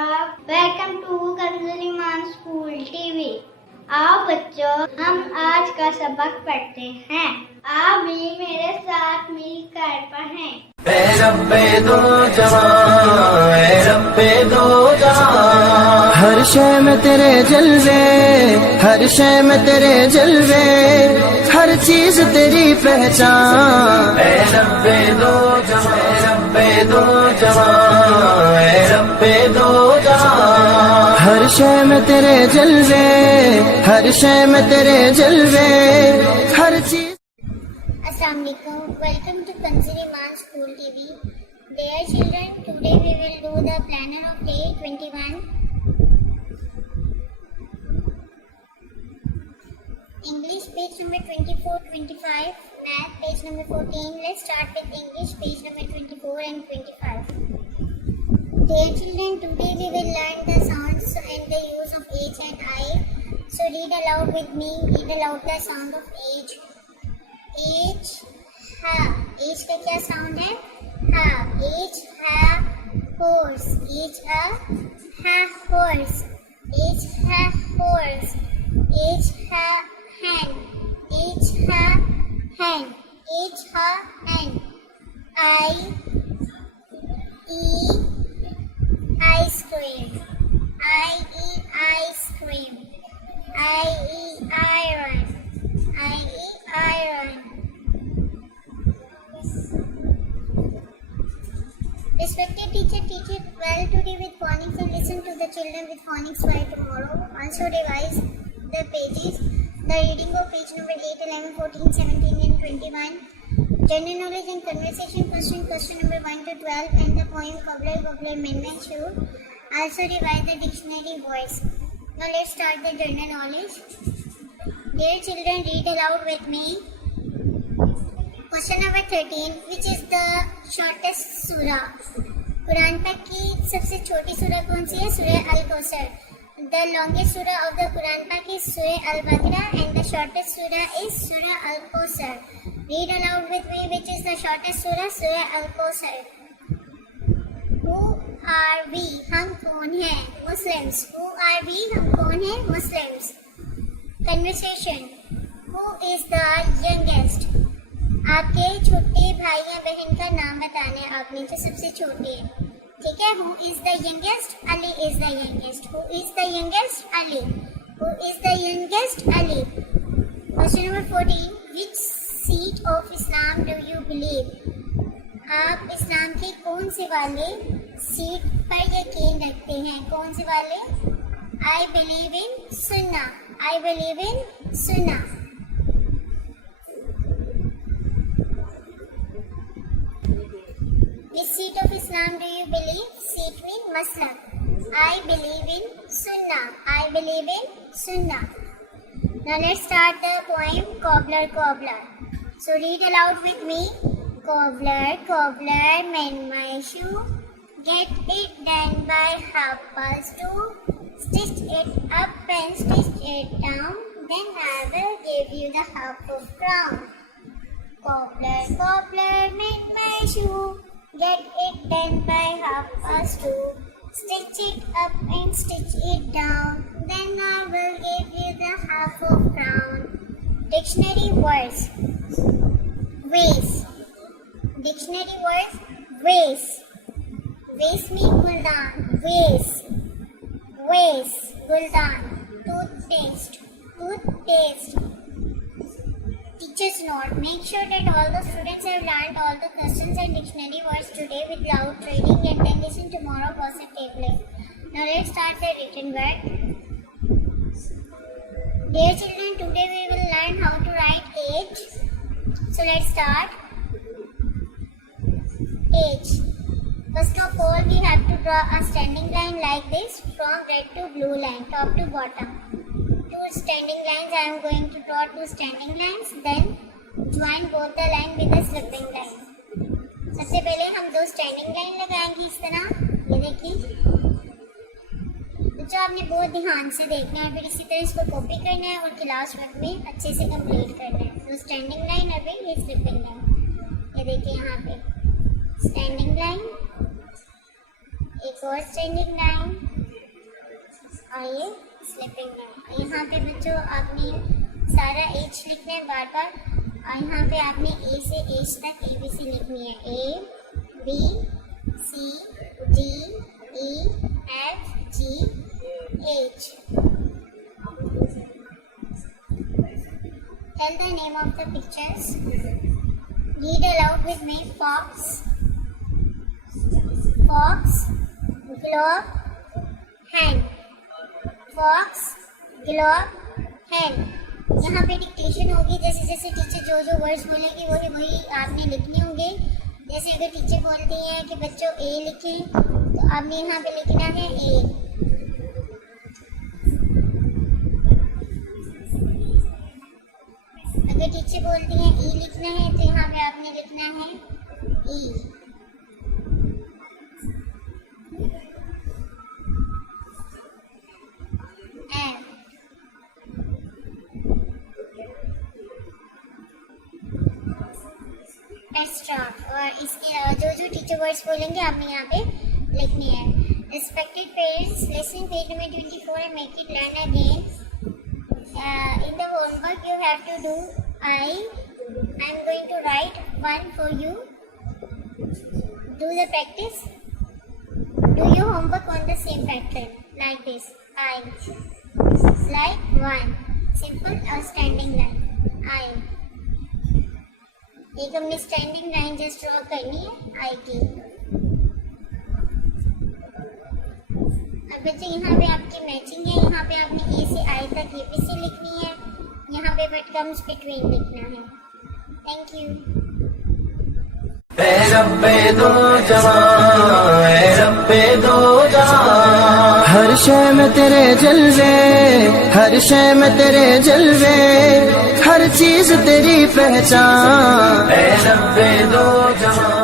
Welcome to कंजूरीमान school TV. आओ बच्चों, हम आज का सबक पढ़ते हैं। आप भी मेरे साथ मिलकर पढ़ें। ऐ रब्बे दो जहां, ऐ रब्बे दो जहां, हर शय में तेरे जलवे, हर शय में तेरे जलवे, हर चीज तेरी पहचान। ऐ रब्बे दो जहां, ऐ रब्बे दो जहां, ऐ रब्बे दो जहां, हर शय में तेरे जलवे, हर शय में तेरे जलवे, हर चीज। Assalamualaikum. Welcome to Kanzuriman School TV. Dear children, today we will do the planner of day 21. English page number 24-25. Math page number 14. Let's start with English page number 24 and 25. Dear children, today we will learn the sounds and the use of H and I. So read aloud with me. Read aloud the sound of H. H, ha. H का क्या sound है? हा. H, ha, horse. H, ha, horse. H, ha, horse. H, ha, hen. H, ha, hen. H, ha, hen. I, E, ice cream. I, E, ice cream. I, E, iron. I, E, iron. Respected teacher, teach it well today with phonics and listen to the children with phonics by tomorrow. Also revise the pages. The reading of page number 8, 11, 14, 17 and 21. General knowledge and conversation question number 1 to 12 and the poem Cobbler, Men, Shoe. Also revise the dictionary words. Now let's start the general knowledge. Dear children, read aloud with me. Question number 13. Which is the shortest surah? Quran पाक की सबसे छोटी सूरह कौन सी है? सूरह अल-कौसर. The longest surah of the Quran Pak is Surah Al-Baqarah and the shortest surah is Surah Al-Kawthar. Read aloud with me. Which is the shortest surah? Surah Al-Kawthar. Who are we? हम कौन हैं? Muslims. Who are we? हम कौन हैं? Muslims. Conversation. Who is the youngest? आपके छोटे भाई या बहन का नाम बताना है आपने जो सबसे छोटे है. ठीक है. Who is the youngest? Ali is the youngest. Who is the youngest? Ali. Who is the youngest? Ali. Question number 14. Which seat of Islam do you believe? आप इस्लाम के कौन से वाले सीट पर यकीन रखते हैं? कौन से वाले? I believe in Sunnah. I believe in Sunnah. Which seat of Islam do you believe? Seat mean Muslim. I believe in Sunnah. I believe in Sunnah. Now let's start the poem Cobbler. So read aloud with me. Cobbler, mend my shoe. Get it done by 2:30. Stitch it up and stitch it down. Then I will give you the half of crown. Cobbler, mend my shoe. Get it done by 2:30. Stitch it up and stitch it down. Then I will give you the half of crown. Dictionary words. Vase. Dictionary words. Vase. Vase means guldan. Vase. Guldan. Toothpaste. Teacher's note. Make sure that all the students have learned all the questions and dictionary words today with loud reading and then listen tomorrow positively. Now let's start the written word. Dear children, today we will learn how to write H. So let's start. H. First of all, we have to draw a standing line like this from red to blue line, top to bottom. Two standing lines. I am going to draw two standing lines. Then join both the line with a slipping line. सबसे पहले हम दो standing line लगाएंगे इस तरह. ये देखिए. बच्चों आपने बहुत ध्यान से देखना है, फिर इसी तरह इसको कॉपी करना है और क्लास वर्क में अच्छे से कंप्लीट करना है. तो स्टैंडिंग लाइन अभी ये स्लिपिंग लाइन. ये देखिए यहाँ पे स्टैंडिंग लाइन, एक और स्टैंडिंग लाइन और ये स्लिपिंग लाइन। यहाँ पे बच्चों आपने सारा एच लिखना है बार बार, और यहाँ पे आपने ए से एच तक ABC लिखनी है, A B C D E F G H। Tell the name of the pictures. Read aloud with me. Fox, fox, globe, hen. Fox, globe, hen. यहाँ पे डिक्टेशन होगी, जैसे जैसे टीचर जो जो वर्ड्स बोलेंगे वही वही आपने लिखने होंगे। जैसे अगर टीचर बोलती हैं कि बच्चों ए लिखें, तो आपने यहाँ पे लिखना है ए। अगर टीचर बोलती हैं ई लिखना है, तो यहाँ पे आपने लिखना है ई। एफ, एक्स्ट्रा, और इसके अलावा जो जो टीचर वर्ड्स बोलेंगे आपने यहाँ पे लिखने हैं। Respected parents, listen page number 24 and make it learn again. In the homework you have to do, I'm going to write one for you. Do the practice. Do your homework on the same pattern like this. I, like one, simple or standing line. I, एक हमने standing line just draw करनी है आई की। अब बच्चे यहाँ पे आपकी मैचिंग है, यहाँ पे आपने ए से आई तक ABC लिखनी है, यहाँ पे व्हाट कम्स बिटवीन लिखना है। Thank you. ए रब्बे दो जहां, ए रब्बे दो जहां, हर शय में तेरे जलवे, हर शय में तेरे जलवे, हर चीज तेरी पहचान। ए रब्बे दो जहां।